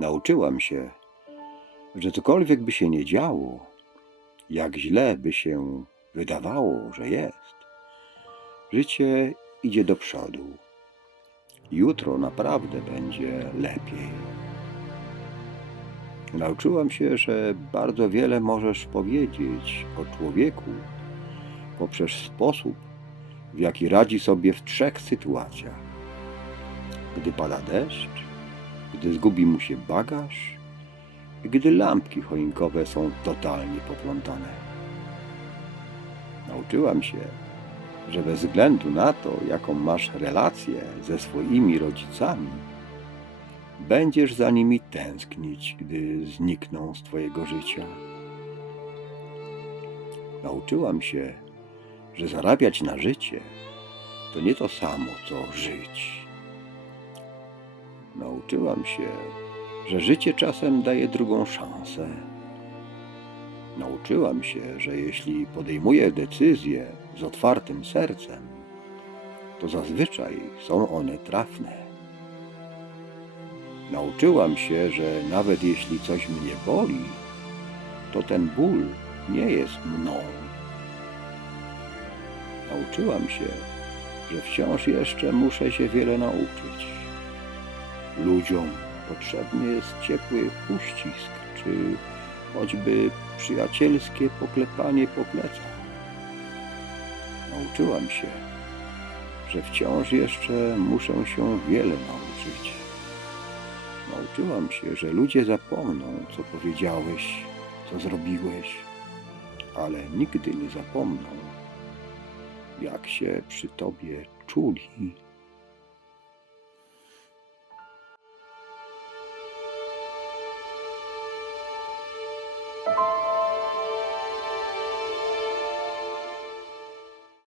Nauczyłam się, że cokolwiek by się nie działo, jak źle by się wydawało, że jest, życie idzie do przodu. Jutro naprawdę będzie lepiej. Nauczyłam się, że bardzo wiele możesz powiedzieć o człowieku poprzez sposób, w jaki radzi sobie w trzech sytuacjach. Gdy pada deszcz, gdy zgubi mu się bagaż i gdy lampki choinkowe są totalnie poplątane. Nauczyłam się, że bez względu na to, jaką masz relację ze swoimi rodzicami, będziesz za nimi tęsknić, gdy znikną z Twojego życia. Nauczyłam się, że zarabiać na życie to nie to samo, co żyć. Nauczyłam się, że życie czasem daje drugą szansę. Nauczyłam się, że jeśli podejmuję decyzje z otwartym sercem, to zazwyczaj są one trafne. Nauczyłam się, że nawet jeśli coś mnie boli, to ten ból nie jest mną. Nauczyłam się, że wciąż jeszcze muszę się wiele nauczyć. Ludziom potrzebny jest ciepły uścisk, czy choćby przyjacielskie poklepanie po plecach. Nauczyłam się, że wciąż jeszcze muszę się wiele nauczyć. Nauczyłam się, że ludzie zapomną, co powiedziałeś, co zrobiłeś, ale nigdy nie zapomną, jak się przy tobie czuli.